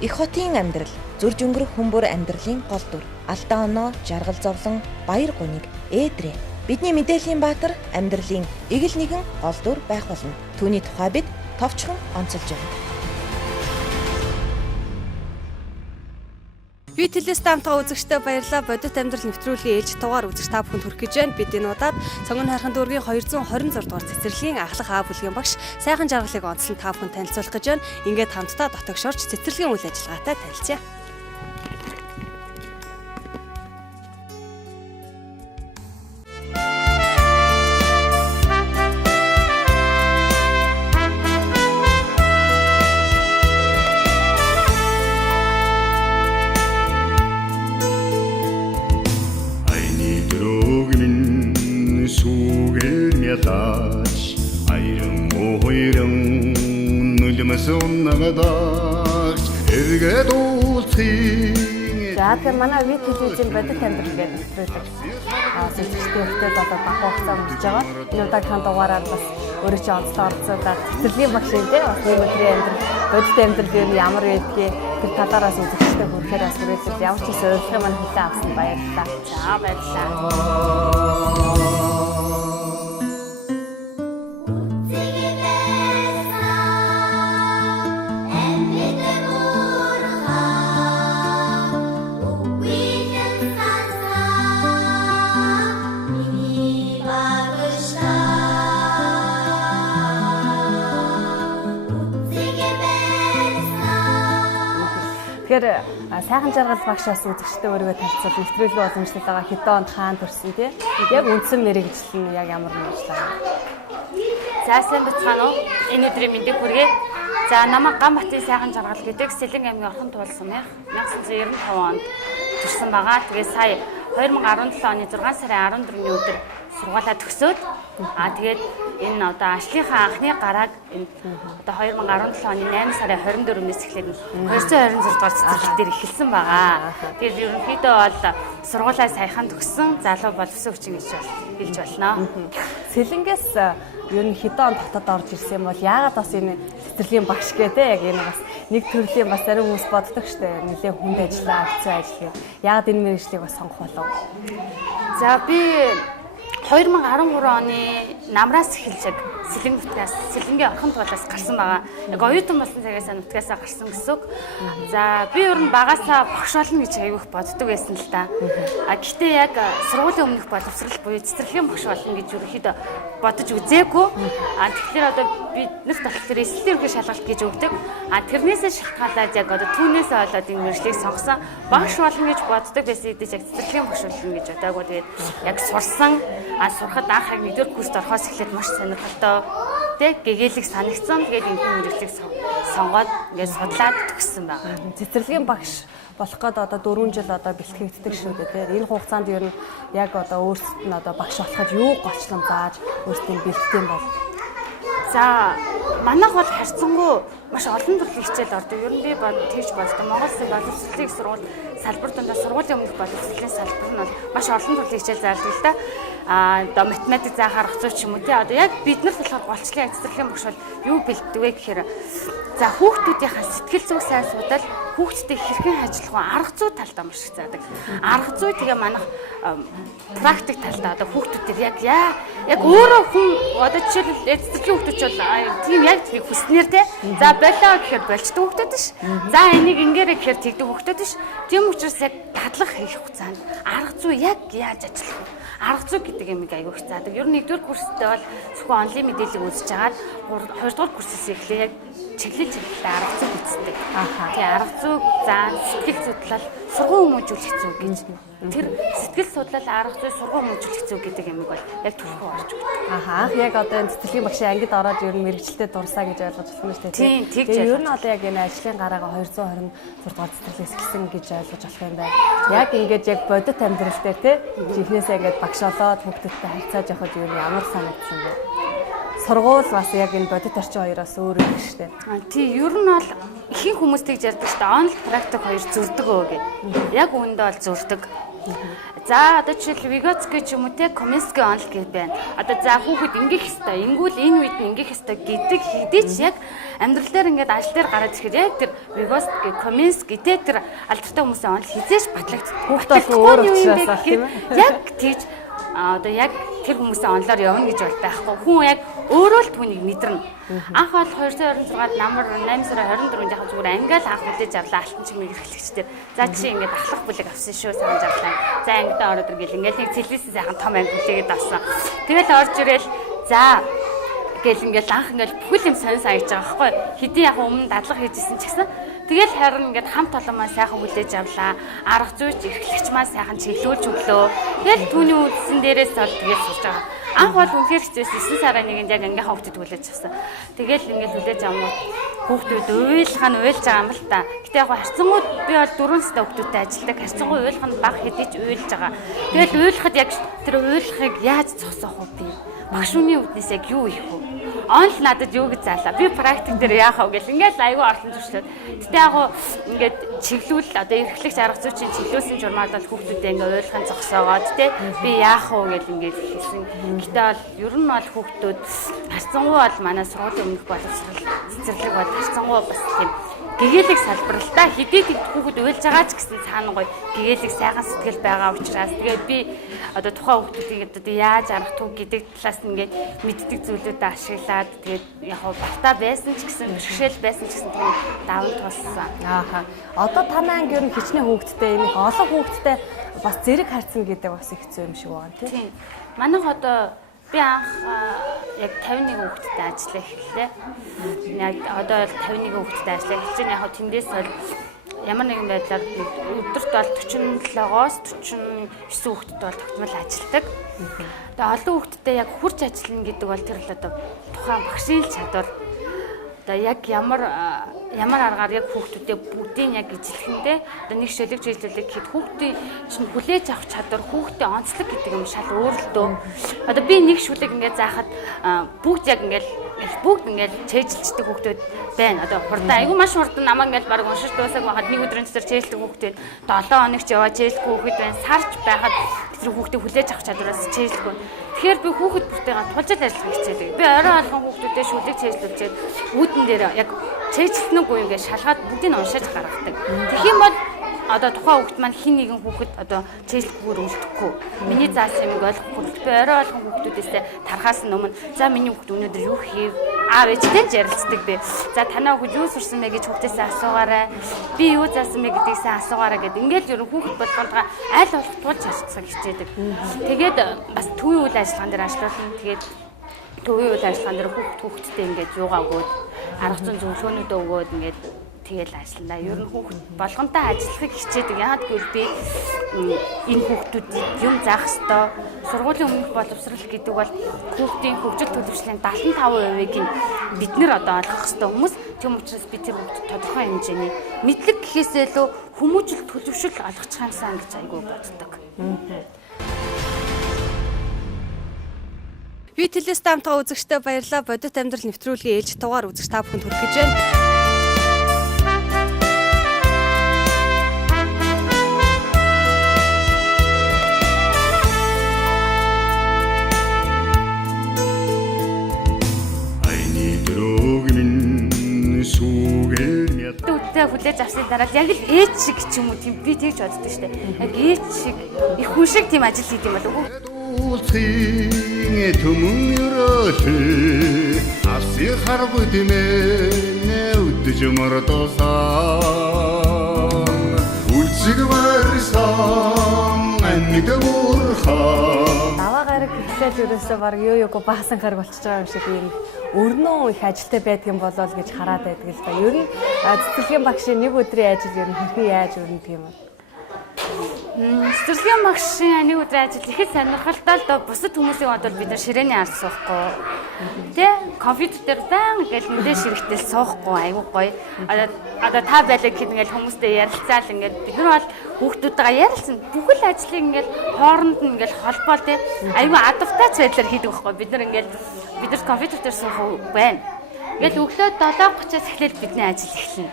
Их хотын амьдрал, зурж өнгөрөх хүмүүр амьдралын гол дүр. Алдаа оноо, жаргал зовлон, баяр гуниг, ээдрээ. Бидний мэдээллийн баатар амьдралын эгэл нэгэн гол дүр байх болно. Түүний тухай бид товчхон онцолж байна. Би телест таамтаа үзэгчтэй баярлалаа. Бодит амьдрал нэвтрүүлгийн ээлж тугаар үзэгч та бүхэнд хүрэх гэж байна. Бид энэ удаад Сонгон хайрхан дүүргийн 226 дугаар цэцэрлэгийн ахлах аа бүлгийн багш сайхан жаргалыг онцлон та бүхэнд танилцуулах гэж байна. Ингээд хамтдаа дотогшорч цэцэрлэгийн үйл ажиллагаатай танилцъя. За тэгэхээр манай вид телевизийн бодит амьдрал гэдэг нэвтрүүлэг сэтгүүлчтэй одоо бах хугацаа өнгөрч байгаа. Энэ удаагийн дугаараар бас өөрөө ч онцлог орцуулаад цэцэрлэгийн багш энэ бас өнөөдрийн амьдрал бодит амьдрал юу ямар байдгийг тэр талаараас үзэгчтэй хүрэхээр бас үргэлжлэл ямар ч зүйл өөрийнхөө маань хэлээ авсан баярлалаа. За баярлалаа. Тэгэхээр сайхан жаргал багш бас үзэгчтэй өөрийгөө танилцуул нэвтрүүлгийн боломжтой байгаа хэдэн онд хаана төрсөн тий? Яг үндсэн мэрэгжил нь яг ямар нэгжлээ. За сайн бацгаана уу? Энэ өдрийн мэндийг хүргэе. За намайг Ганбатын сайхан жаргал гэдэг Сэлэн аймгийн Орхон туулсан 1995 онд төрсэн байгаа. Тэгээ сая 2017 оны 6 сарын 14-ний өдөр сургуулаа төгсөөд тэгээд энэ одоо ажлынхаа анхны гарааг энэ одоо 2017 оны 8 сарын 24-ээс эхлээд 226 дугаар цэцэрлэг дээр эхэлсэн байгаа. Тэгээд ерөнхийдөө бол сургуулаа саяхан төгссөн залуу боловсон хүчин гэж хэлж болно. Сэлэнгээс ер нь хэдэн он дотоод орж ирсэн юм бол яагаад бас энэ цэцэрлэгийн багш гэдэг яг энэ бас нэг төрлийн бас зарим хүмүүс боддог штэ нэлээ хүнд ажиллаа, хэцүү ажил. Яагаад энэ мэргэжлийг бас сонгох болов? За би 2013 оны намраас эхэлж Сэлэнгийн Орхон туулаас гарсан байгаа. Яг оюутан болсон цагаас нутгаасаа гарсан гэсэн үг. За би ер нь багасаа багш болно гэж аягүй боддог байсан л та. Гэхдээ яг сургуулийн өмнөх боловсрал буюу цэцэрлэгийн багш болно гэж ерөөхдөө бодож үзээгүй. Тэгэхээр одоо биднэрт болохоор эсэлтийн ерхий шалгалт гэж өгдөг. Тэрнээсээ шалтгаалаад яг одоо түүнээсээ болоод энэ мэргэжлийг сонгосон. Багш болно гэж боддог байсан хэдий яг цэцэрлэгийн багш болно гэж бодоагүй. Тэгээд яг сурсан сурахад анх яг 1-р курст орохоос эхлээд маш сонирхолтой гэгээлэг санагдсан. Тэгээд энэ мэргэжлийг сонгоод ингээд судлаад төгссөн байна. Цэцэрлэгийн багш болох гээд одоо 4 жил одоо бэлтгэгддэг шүү дээ тийм. Энэ хугацаанд ер нь яг одоо өөрсдөд нь одоо багш болоход юу голчлон зааж өөрсдийн бэлтгэн бол. За манайх бол харьцангуй маш олон төрлийн хичээл ордог. Ер нь би тэгж боддог. Монгол Улсын боловсролын сургууль салбар дондоо сургуулийн өмнөх боловсролын салбар нь бол маш олон төрлийн хичээл заалдаг л да. Одоо математик заах арга зүй ч юм уу тий. Одоо яг бид нар болохоор голчлын цэцэрлэгийн багш бол юу бэлддэг вэ гэхээр за хүүхдүүдийнхээ сэтгэл зүйг сайн судлал хүүхдтэй хэрхэн ажиллах вэ? Арга зүй талдаа маш их заадаг. Арга зүй тэгээ манайх практик талдаа одоо хүүхдүүдээр яг өөрөө хүн одоо жишээлбэл цэцэрлэгийн хүүхдүүд бол тийм яг тийг хүснээр те. За болоо гэхээр болчдөг хүүхдүүд ш. За энийг ингээрэй гэхээр тэгдэг хүүхдүүд ш. Тийм учраас яг дадлах хийх хугацаанд арга зүй яг яаж ажиллах вэ? Арга зүй гэдэг юм аягүй их заадаг. Ер нь 1-р курстэй бол зөвхөн онлайн мэдээлэл үзэж агаад 2-р курсээс эхлээ яг чиглэлтэй арга зүй бичдэг. Тэгээ арга зүй заан сэтгэл судлал сургууль хүмүүжүүлэх зүй гэж. Тэр сэтгэл судлал арга зүй сургууль хүмүүжүүлэх зүй гэдэг юм бол яг төрхөө орж өгдөг. Анх яг одоо энэ цэцэрлэгийн багшийн ангид ороод ер нь мэргэжилтэд дурсаа гэж ойлгож байна шүү дээ. Тийм тэгж ер нь одоо яг энэ ажлын гараагаа 226 дугаар цэцэрлэгээс эхэлсэн гэж ойлгож болох юм байна. Яг ингээд яг бодит амьдрал дээр те жихнээсээ ингээд багш болоод хүүхдүүдтэй харьцааж явахад ер нь ямар санагдсан бэ? Сургууль бас яг энэ бодит орчин хоёроос өөр юм шүү дээ. Тий, ер нь бол ихэнх хүмүүс тэгж ярьдаг шүү дээ. Онл практик хоёр зөрдөг өө гэ. Яг үүндээ бол зөрдөг. За одоо жишээл Vygotsky ч юм уу те Kominsky онол гэж байна. Одоо за хүүхэд ингээх ёстой, ингүүл энэ үед ингээх ёстой гэдэг хэдий ч яг амьдрал дээр ингээд ажил дээр гараад ирэхэд яг тэр Vygotsky, Kominsky те тэр алдартай хүмүүсийн онол хизээш батлагддаг. Хүүхдүүд өөр учраас тийм ээ. Яг тийж одоо яг тэр хүмүүсийн онлоор явна гэж бол байхгүй. Хүн яг өөрөө л түүнийг мэдэрнэ. Анх бол 226-ад намар 8 сарын 24-нд яг зүгээр ангиал анх үдээж авлаа алтан чимээ эрхлэгчдэр. За чи ингээд ахлах бүлэг авсан шүү сайн жарлаа. За ангидаа ороод иргээл ингээд нэг цэлвэсэн сайхан том анги бүлэгээд авсан. Тэгэл орж ирэл за гэл ингээд анх ингээд бүхэл юм сонир саягч байгаа байхгүй. Хэдий яг өмнө дадлага хийжсэн ч гэсэн тэгэл харин ингээд хамт олонмаа сайхан хүлээж авлаа. Арга зүйч эрхлэгч маань сайхан чиглүүлж өглөө. Тэгэл түүний үдсэн дээрээс бол тэгээд сурж байгаа. Анх бол үнэхээр хэцээсэн 9 сарын 1-нд яг ангийнхаа хүүхдэд хүлээж авсан. Тэгэл ингээд хүлээж авмууд хүүхдүүд уйлах нь уйлж байгаа юм л та. Гэтэ яг харьцангуй би бол 4 настай хүүхдүүдтэй ажилладаг. Харьцангуй уйлах нь бага хэдий ч уйлж байгаа. Тэгэл уйлахад яг тэр уйлахыг яаж зогсоох вэ? Багш үний үднээс яг юу их вэ? Онл надад юу гэж заалаа. Би практик дээр яах вэ гэл ингээд аюу ортон зуршлаад. Гэтэ яг ингээд чиглүүл одоо эрхлэгч арга зүйчийн чиглүүлсэн журмаад бол хүүхдүүдээ ингээд уйлахын зогсоогоод тэ би яах вэ гэл ингээд хэлсэн. Гэтэ бол ер нь бол хүүхдүүд харьцангуй бол манай сургуулийн өмнөх боловсрол цэцэрлэг бол харьцангуй бас тийм гэгээлэг салбарлалтаа хэдий хүүхэд уйлж байгаа ч гэсэн цаана гоё гэгээлэг сайхан сэтгэл байгаа учраас тэгээд би одоо тухайн хүүхдүүдийг одоо яаж арах түг гэдэг талаас нь ингээд мэддэг зүйлүүдээ ашиглаад тэгээд яг бартаа байсан ч гэсэн бэрхшээл байсан ч гэсэн тэгээд даван тулсан. Ааха. Одоо танай анги ер нь хичнээн хүүхдтэй юм их олон хүүхдтэй бас зэрэг харьцна гэдэг бас их хэцүү юм шиг байна тийм. Манайх одоо би анх яг 51 хүүхэдтэй ажиллаа эхэллээ. Яг одоо 51 хүүхэдтэй ажиллаа эхэлж байна. Яг тэндээс бол ямар нэгэн байдлаар өдөрт бол 47-оос 49 хүүхэдтэй бол тогтмол ажилладаг. Тэгээ олон хүүхэдтэй яг хурц ажиллана гэдэг бол тэр л одоо тухайн багшийн чадвар. Одоо яг ямар аргаар яг хүүхдүүдээ бүгдийг яг ижлэхэндээ одоо нэг шөлөг жизлэлэг гэхэд хүүхдийн чинь хүлээж авах чадвар хүүхдийн онцлог гэдэг юм шал өөр л дөө. Одоо би нэг шүлэг ингээд заахад бүгд яг ингээд чэйжилчдэг хүүхдүүд байна. Одоо хурдан айгүй маш хурдан намаа ингээд баг уншиж дуусах байхад нэг өдрийн цэцэр чэйжилдэг хүүхдүүд 7 хоногч яваа чэйжилгүй хүүхэд байна. Сарч байхад тэр хүүхдийг хүлээж авах чадвараас чэйжилдэг. Тэгэхээр би хүүхэд бүртэйгээ тулжил ажиллах хичээдэг. Би орой алган хүүхдүүдээ шүлэг чэйжилүүлчихэд үүдэн дээр яг чэйжилтнэггүй ингээд шалгаад бүгдийг нь уншиж гаргадаг. Тэгэх юм бол одоо тухайн хүүхэд маань хин нэгэн хүүхэд одоо чэйжилтгүйгээр үлдэхгүй. Миний заасан юмыг ойлгохгүй. Би орой алган хүүхдүүдээсээ тархаас нь өмнө за миний хүүхэд өнөөдөр юу хийв? Аав ээжтэй ярилцдаг би. За танаа хүүхэд юу сурсан бэ гэж хүүхдээсээ асуугаарай. Би юу заасан бэ гэдгийгсээ асуугаарай гэд. Ингээд ер нь хүүхэд болгондоо аль болох тулж харцдаг хичээдэг. Тэгээд бас төвийн үйл ажиллагаан дээр ажилласан. Тэгээд төвийн үйл ажиллагаан дээр хүүхдтэй ингээд юугаа өгөөд арга зүйн зөвлөгөөнүүдөө өгөөд ингээд тэгэл ажиллана. Ер нь хүүхэд болгонтой ажиллахыг хичээдэг. Яагаад гэвэл би энэ хүүхдүүдэд юм заах ёстой. Сургуулийн өмнөх боловсрол гэдэг бол хүүхдийн хөгжил төлөвшлийн 75%-ийг бид нэр одоо олгох ёстой хүмүүс. Тийм учраас би тэр хүүхдэд тодорхой хэмжээний мэдлэг гэхээсээ илүү хүмүүжил төлөвшил олгочих юмсан гэж айгүй боддог. Би телест хамтгаа үзэгчтэй баярлалаа. Бодит амьдрал нэвтрүүлгийн ээлж тугаар үзэгч та бүхэнд хүргэж байна. Хүлээж авсны дараа яг л ээж шиг ч юм уу тийм би тэгж боддог штэ. Яг ээж шиг их хүн шиг тийм ажил хийх юм болов уу? Түмэн өрөөлөө авси харгүй тэмээ үдж мордосан үлцэг барсан амьд мөрхөө Даваа гараг гэхлээр ерөөсөө баг юу баасан гараг болчихж байгаа юм шиг юм өрнөө их ажилтай байдгийн болоо л гэж хараад байдаг л да. Ер нь цэцэрлэгийн багшийн нэг өдрийн ажил ер нь хэрхэн яаж өрнөд юм бол цэцэрлэгийн багшийн нэг өдрийн ажил ихэд сонирхолтой л доо бусад хүмүүсийн бодвол бид нар ширээний ард суухгүй. Тэ компьютер дээр баян ингээл мэдээ ширхтэл суухгүй айгуу гоё. Одоо та байлаа гэхэд ингээл хүмүүстэй ярилцаал ингээд бид нар бол хүүхдүүдтэйгээ ярилцсан. Бүхэл ажлыг ингээл хооронд нь ингээл холбоол тэ айгуу адавтаач байдлаар хийдэг байхгүй. Бид нар компьютер дээр суух байна. Ингээл өглөө 7:30-аас эхлээд бидний ажил эхэлнэ.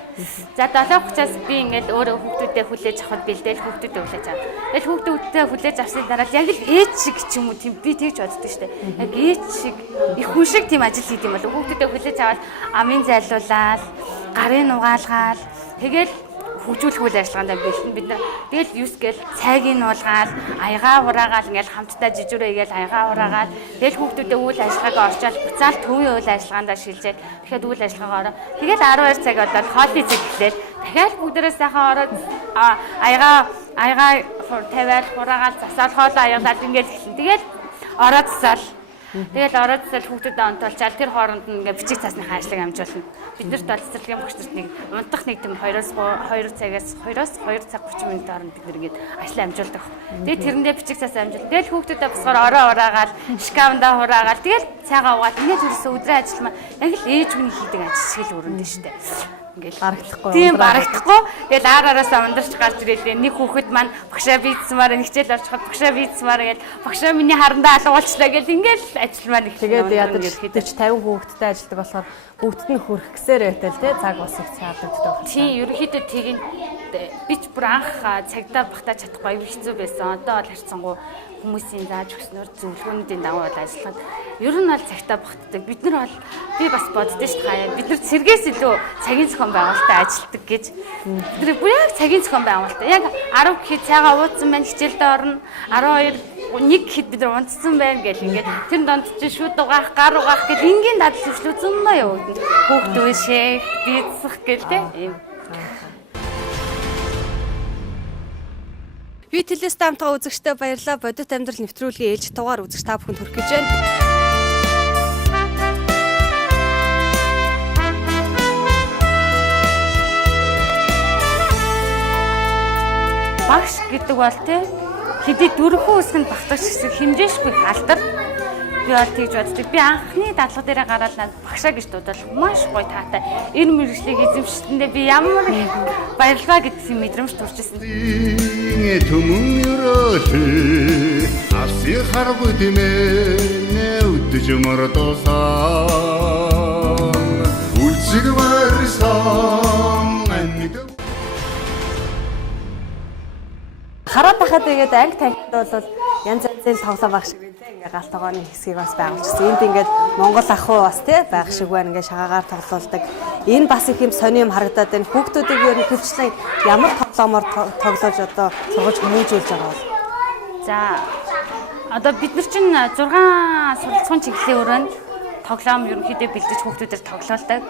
За 7:30-аас би ингээл өөрөө хүүхдүүдэд хүлээж авахд бэлдээл хүүхдүүдэд хүлээж авах. Тэгэл хүүхдүүдэд хүлээж авсны дараа яг л ээж шиг ч юм уу тийм би тэгж боддог шүү дээ. Яг ээж шиг их хүн шиг тийм ажил хийх юм бол хүүхдүүдэд хүлээж аваад амын зайлуулаад, гарын угаалгаад тэгэл хөгжүүлэх үйл ажиллагаанд бэлтэн бид нар тэгэл 9 гээл цайгийг нуулгаад аягаа ураагаал ингээл хамтдаа жижигрээ игээл аягаа ураагаад тэгэл хүүхдүүдэд үйл ажиллагаагаа орчоод буцаал төвийн үйл ажиллагаанд шилжээд дахиад үйл ажиллагаагаа ороо тэгэл 12 цаг болоод хоолны цаг эхлээд дахиад бүгдээрээ сайхан ороод аягаа тавиад ураагаал засаал хоолоо аягалаад ингээл эхэлнэ тэгэл ороод засаал тэгэл ороод засаал хүүхдүүдэд онтолчаал тэр хооронд нь ингээ бичиг цаасныхаа ажлыг амжуулна. Бид нарт бол цэцэрлэгийн багш нарт нэг унтах нэг тийм 2 цагаас 2 цаг 30 минут хооронд бид нар ингээд ажил амжуулдаг. Тэгээд тэрэндээ бичиг цаас амжуулна. Тэгэл хүүхдүүдэд босгоор ороо ураагаал, шкафндаа хураагаал тэгэл цайгаа угаад ингээд ерөөсөө өдрийн ажил маань яг л ээж хүний хийдэг ажил шиг л өрөндөө штэ. Ингээд барагдахгүй. Тийм барагдахгүй. Тэгэл аараасаа ундарч гарч ирээд нэг хүүхэд маань багшаа бийцсмаар хичээл орчиход багшаа бийцсмаар гээд багшаа миний харандаа алгуулчлаа гэл ингээд ажил маань их тэгээд ядаж 40 50 хүүхэдтэй ажилладаг болохоор бүгдд нь хөрөх гэсээр байтал тий цаг бас их цаадагддаг байна. Тийм ерөнхийдөө тийм бич бүр анх цагдаа багтааж чадахгүй аюу хэцүү байсан. Одоо бол харьцангуй хүмүүсийн зааж өгснөөр зөвлөгөөнүүдийн дагуу ажиллахад ер нь бол цагтаа багтдаг. Бид нар бол би бас боддоо шүү дээ хаяа. Бид нар цэргээс илүү цагийн зохион байгуулалтад ажилладаг гэж. Бид нар бүр яг цагийн зохион байгуулалт. Яг 10 гэхэд цайгаа уудсан байна хичээлдээ орно. 12 нэг гэхэд бид нар унтсан байна гэл ингээд тэр донд чи шүд угаах, гар угаах гэл энгийн дадал төвчлөө зөндөө явагдана. Хүүхдүүд шээх, бийцсах гэл те ийм. Би телевизт хамтгаа үзэгчтэй баярлалаа. Бодит амьдрал нэвтрүүлгийн ээлж тугаар үзэгч та бүхэнд хүргэж байна. Багш гэдэг бол те хэдий дөрвөн үсгэнд багтаж гэсэн хэмжээшгүй алдар. Би бол тэгж боддог. Би анхны дадлага дээрээ гараад над багшаа гэж дуудал маш гоё таатай. Энэ мэргэжлийг эзэмшсэндээ би ямар их баярлалаа гэдгийг мэдрэмж төрчихсөн. Түмэн өрөөлөө авси харгүй димээ үдж мордосан үлцэг барсан анник Хараад тахад тэгээд анги танхимд бол янз янзын тоглоом баг шиг байна те. Ингээ галт тогооны хэсгийг бас байгуулчихсан. Энд ингээд Монгол ахуй бас те байх шиг байна. Ингээ шагаагаар тоглоулдаг. Энэ бас их юм сони юм харагдаад байна. Хүүхдүүдийг ер нь хөвчлэн ямар тоглоомоор тоглож одоо сургаж хүмүүжүүлж байгаа бол. За одоо бид нар чинь 6 суралцсан чиглэлийн өрөөнд тоглоом ерөнхийдөө бэлдэж хүүхдүүдээр тоглоулдаг.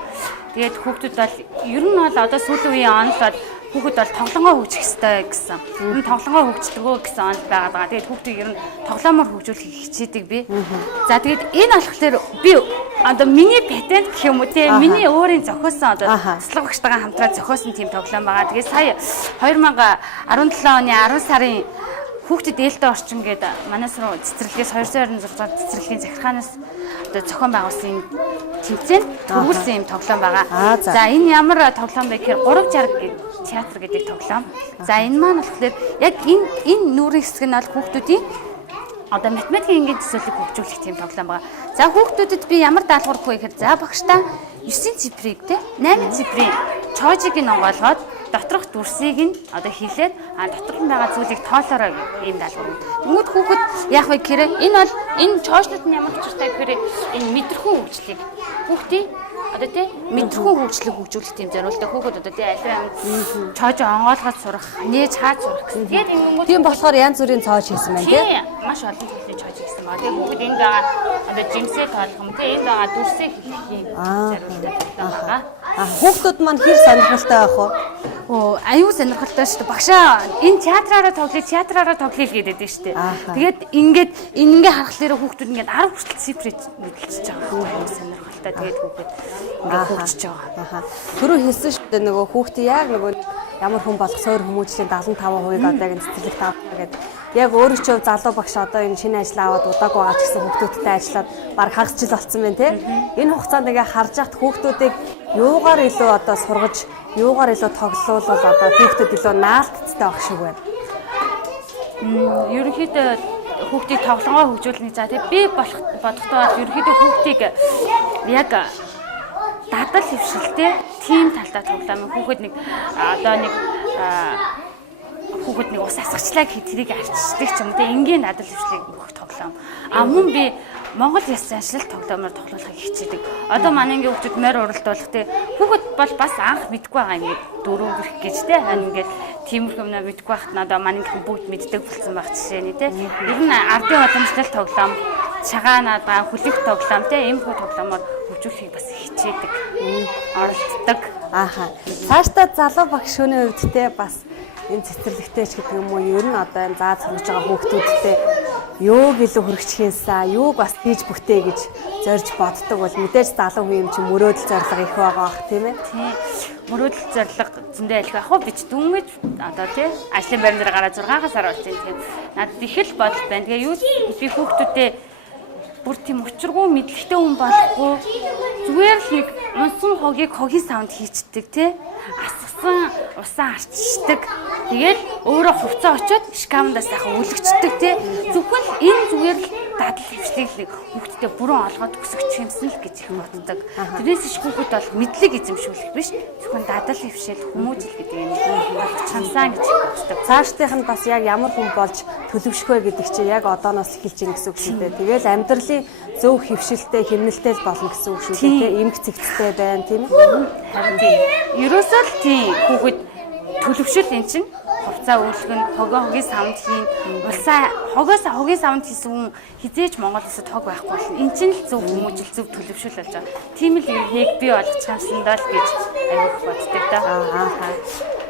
Тэгээд хүүхдүүд бол ер нь бол одоо сүүлийн үеийн онол бол хүүхэд бол тоглоомоо хөгжих ёстой гэсэн. Энэ тоглоомоо хөгждөгөө гэсэн онол байгаа даа. Тэгээд хүүхдийг ер нь тоглоомоор хөгжүүлэхийг хичээдэг би. За тэгээд энэ болохоор би одоо миний патент гэх юм уу те миний өөрийн зохиосон одоо туслах багштайгаа хамтраад зохиосон тийм тоглоом байгаа. Тэгээд сая 2017 оны 10 сарын хүүхдэд ээлтэй орчин гэдэг манайс руу цэцэрлэгээс 226 дахь цэцэрлэгийн захиргаанаас одоо зохион байгуулсан тэмцээнд төрүүлсэн юм тоглоом байгаа. За энэ ямар тоглоом бэ гэхээр 360 гэдэг театр гэдэг тоглоом. За энэ маань болохоор яг энэ нүрийн хэсэг нь бол хүүхдүүдийн одоо математикийн энгийн төсөөллийг хөгжүүлэх тийм тоглоом байгаа. За хүүхдүүдэд би ямар даалгавар өгөх вэ гэхээр за багштаа 9 цифрыг те 8 цифрийн чоожиг нь онгойлгоод доторх дүрсийг нь одоо хилээд доторх нь байгаа зүйлийг тоолоорой ийм даалгавар. Тэгмүүд хүүхэд яах вэ гэхээр энэ бол энэ чоожнууд нь ямар учиртай гэхээр энэ мэдрэхүүн хөгжлийг хүүхдийн одоо тий мэдрэхүүн хөгжлийг хөгжүүлэх тийм зорилттой хүүхэд одоо тий аливаа чоож онгойлгоод сурах, нээж хаад сурах гэсэн. Тэгээд ингэнгүүт Тийм болохоор янз бүрийн цоож хийсэн байна тий. Маш олон төрлийн чоож хийсэн байна. Тэгээд хүүхэд энд байгаа одоо жимсээ тоолох юм тий энд байгаа дүрсээ хэлэх юм зорилттой байгаа. Хүүхдүүд маань хэр сонирхолтой байх вэ? Аюу сонирхолтой шүү дээ. Багшаа энэ театраараа тоглоё гэдэг дээ шүү дээ. Тэгээд ингээ харахлаараа хүүхдүүд ингээд 10 хүртэл цифрийг мэдлчихэж байгаа. Сонирхолтой. Тэгээд хүүхэд ингээ хөгжиж байгаа. Түрүү хэлсэн шүү дээ нөгөө хүүхдээ яг нөгөө ямар хүн болох суур хүмүүжлийн 75%-ийг одоо яг цэцэрлэгт авах гэдэг. Яг өөрөө ч залуу багш одоо энэ шинэ ажил аваад удаагүй байгаа ч гэсэн хүүхдүүдтэй ажиллаад баг хагас жил болсон байна те. Энэ хугацаанд ингээ харж яхад хүүхдүүдийг юугаар илүү одоо сургаж, юугаар илүү тоглоулвал одоо хүүхдэд илүү наалтцтай байх шиг байна. Ерөнхийдөө хүүхдийг тоглоомоо хөгжүүлнэ. За тэгээ би бодохдоо ерөнхийдөө хүүхдийг яг дадал хөвшилтэй тим талдаа тоглоом хүүхэд нэг одоо нэг хүүхэд нэг ус асгачлаа гэхэд тэрийг арчдаг ч юм те энгийн дадал хөвшлийг өгөх тоглоом. Мөн би Монгол яс заншлалт тоглоомоор тоглохыг хичээдэг. Одоо манай ингээ хүүхдүүд морь уралдуулах те хүүхэд бол бас анх мэдгүй байгаа ингээд дөрөв гэрх гэж те ингээд тиймэрхүү юм мэдгүй байхад надаа манай бүгд мэддэг болсон байх жишээ нь те. Ер нь ардын уламжлалт тоглоом, цагаанаа хүлэх тоглоом те иймэрхүү тоглоомоор хөгжүүлэхийг бас хичээдэг. Оролддог. Цаашдаа залуу багш хүний хувьд те бас энэ цэцэрлэгтэй ч гэдэг юм уу ер нь одоо энэ зааж сургаж байгаа хүүхдүүдтэй юуг илүү хөргөчихэнсаа юуг бас хийж бүхтэй гэж зорж боддог бол мэдээж залуу хүн юм чи мөрөөдөл зорилго их байгаа бах тийм ээ. Тийм. Мөрөөдөл зорилго зөндөө их яг хөө бич дүнгэж одоо тийм ажлын байран дээр гараад 6 сар болж байна тийм. Надад их л бодол байна. Тэгээ юу би хүүхдүүдээ бүр тийм учиргүй мэдлэгтэй хүн болохгүй зүгээр л нэг унсан хогийг хогийн савнд хийчдэг тий асгасан усаа арчдаг тэгэл өөрөө хувцас очиод шкамдаа сайхан үлгчдэг тий зөвхөн энэ зүгээр л дадал хвшлийг хүүхдтэй бүрэн олгоод өсгөх юмсан л гэж их боддог. Тэрнээс иш хүүхэд бол мэдлэг эзэмшүүлэх биш зөвхөн дадал хвшил хүмүүжил гэдэг юм олох чамсаа гэж боддог. Цаашдынх нь бас яг ямар хүн болж төлөвшөх вэ гэдэг чинь яг одооноос эхэлж ийн гэсэн үг шүү дээ. Тэгэл амьдралын зөв хөвшилтэй хэмнэлтэй л болно гэсэн үг шүү дээ. Эмх цэгцтэй байна тийм ээ. Харин тийм. Ерөөсөө л тийм хүүхэд төлөвшөл эн чинь хувцаа үйлгэн хогийн савнд хийн улсаа хогийн савнд хийсэн хүн хизээж Монгол улсад хог байхгүй бол эн чинь л зөв хүмүүжил зөв төлөвшөл болж байгаа. Тийм л нэг би олгочаасан даа л гэж аюух боддог да.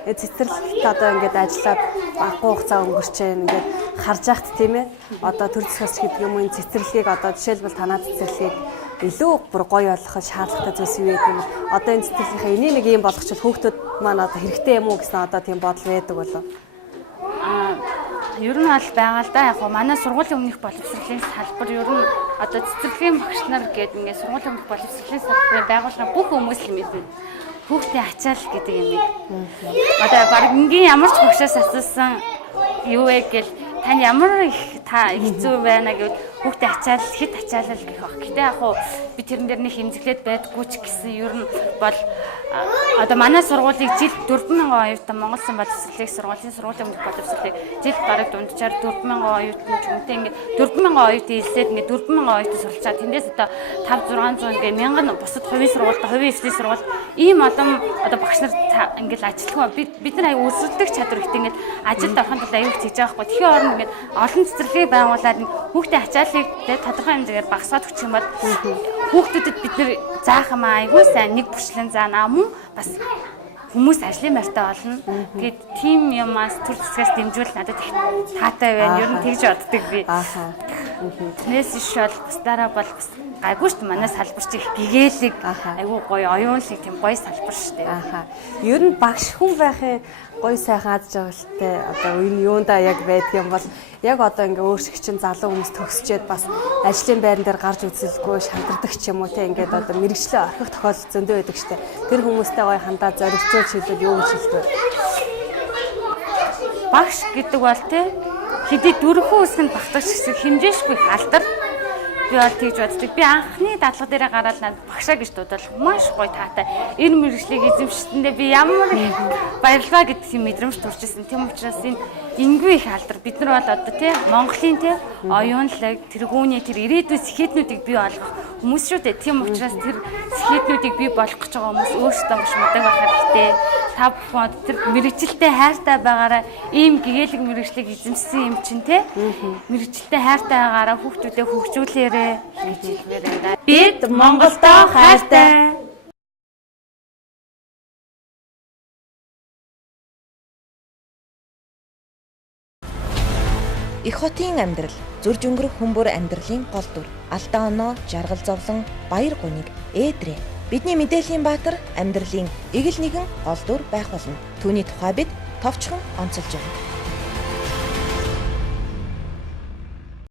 Цэцэрлэгт одоо ингээд ажиллаад баггүй хугацаа өнгөрч байна ингээд харж яхад тийм ээ. Одоо төр засгаас гэдэг юм уу энэ цэцэрлэгийг одоо жишээлбэл танаа цэцэрлэгийг илүү бүр гоё болгох шаардлагатай зүйлс юу гэдэг юм. Одоо энэ цэцэрлэгийнхаа энийг нэг юм болгочихвол хүүхдүүд маань одоо хэрэгтэй юм уу гэсэн одоо тийм бодол байдаг болов. Ер нь аль байгаа л да яг гоо манай сургуулийн өмнөх боловсролын салбар ер нь одоо цэцэрлэгийн багш нар гэдэг ингээд сургуулийн өмнөх боловсролын салбарын байгууллага бүх хүмүүс л мэднэ. Хүүхдийн ачаал гэдэг юм. Одоо баг ингийн ямар ч багшаас асуусан юу вэ гэл тань ямар их хэцүү байна гэвэл хүүхдээ ачаал хэд ачаалал гэх баг. Гэтэ яг хуу би тэрэн дээр нэг хэмзэглээд байдаггүй ч гэсэн ер нь бол одоо манай сургуулийг жил 4,000 оюутан Монгол Улсын боловсролын сургуулийн өмнөх боловсролыг жил бараг дунджаар 4,000 оюутан ч үнэтэй ингээд 4,000 оюутан хэлсээд ингээд 4,000 оюутан суралцаад тэндээс одоо 5-600 ингээд 1000 бусад хувийн сургуультай хувийн эвслийн сургууль ийм олон одоо багш нар ингээд ажиллах бид нар аяа өсөлтөх чадвар ихтэй ингээд ажилд орохын тулд аяа их хийж байгаа байхгүй. Тэгэхээр орно ингээд олон цэцэрлэгийг байгуулад хүүхдээ ачааллыг тодорхой хэмжээгээр багасгаад өгчих юм бол хүүхдүүдэд бид нэр заах юм айгүй сайн нэг бүрчлэн заана мөн бас хүмүүс ажлын байртаа олно. Тэгээд тим юмас төр засгаас дэмжүүл надад их таатай байна. Ер нь тэгж боддог би. Тэрнээс иш бол бусдаараа бол бас гайгүй шүү дээ. Манай салбар чи их гэгээлэг айгүй гоё оюунлаг тийм гоё салбар шүү дээ. Ер нь багш хүн байхын гоё сайхан аз жаргалтай одоо энэ юундаа яг байдаг юм бол яг одоо ингээ өөрсгч чинь залуу хүмүүс төгсчээд бас ажлын байран дээр гарч үзэлгүй шантардаг ч юм уу те ингээд одоо мэрэгчлээ орхих тохиолдол зөндөө байдаг штэ. Тэр хүмүүстэй гоё хандаа зоригцуулж хэлбэл юу гэж хэлдэг вэ? Багш гэдэг бол те хэдий дөрвөн үсгэнд багтагч гэсэн хэмжээшгүй алдар би бол тэгж боддог. Би анхны дадлага дээрээ гараад надад багшаа гэж дуудвал маш гоё таатай. Энэ мэргэжлийг эзэмшсэндээ би ямар баярлалаа гэдэг юм мэдрэмж төржсэн. Тийм учраас энэ энгүй их алдар бид нар бол одоо тий Монголын тий оюунлаг тэргүүний тэр ирээдүйн сэхэтнүүдийг бий болгох хүмүүс шүү дээ. Тийм учраас тэр сэхэтнүүдийг бий болгох гэж байгаа хүмүүс өөрсдөө маш мундаг байх хэрэгтэй. Та бүхэн тэр мэрэгжилтэй хайртай байгаараа ийм гэгээлэг мэрэгжлийг эзэмшсэн юм чинь тий мэрэгжилтэй хайртай байгаараа хүүхдүүдэд хөгжүүлээрэй гэж хэлмээр байна. Бид Монголдоо хайртай. Их хотын амьдрал, зурж өнгөрөх хүмүүр амьдралын гол дүр, алдаа оноо, жаргал зовлон, баяр гуниг, ээдрээ. Бидний мэдээллийн баатар амьдралын эгэл нэгэн гол дүр байх болно. Түүний тухай бид товчхон онцолж байна.